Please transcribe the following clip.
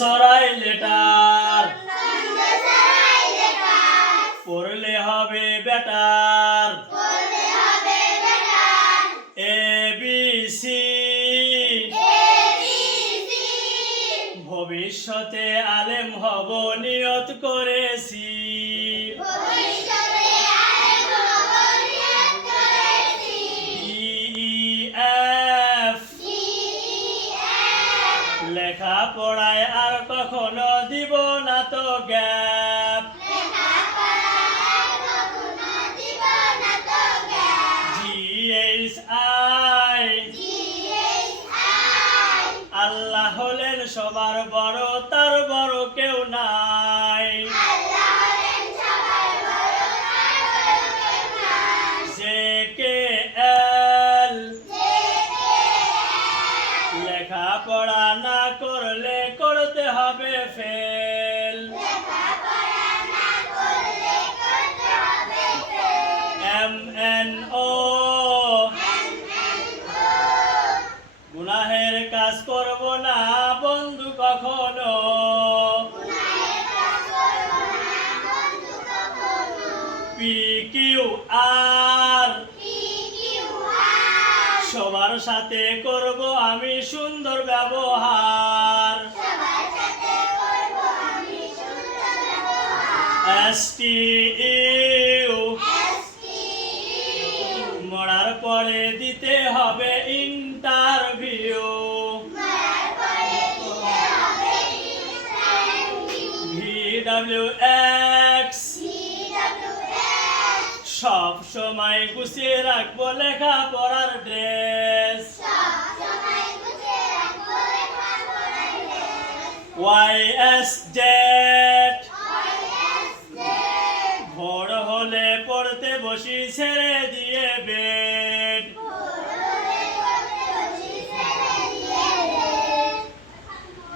সরাই লেটার পড়লে হবে বেটার ABC ভবিষ্যতে আলেম হব নিয়ত করেছি DEF লেখাপড়ায় আর কখনো দিব না তো গ্যাপ GHI আল্লাহ হলেন সবার বড় তার বড় কেউ নাই JKL লেখাপড়া না করলে করতে হবে ফেল MNO গুনাহের কাজ করব না বন্ধু কখনো PQR সবার সাথে করব আমি সুন্দর ব্যবহার STU মরার পরে দিতে হবে ইন্টারভিউ VWX সব সময় গুছিয়ে রাখবো লেখাপড়ার ড্রেস YSZ ভোর হলে পড়তে বসি ছেড়ে দিয়ে বেশ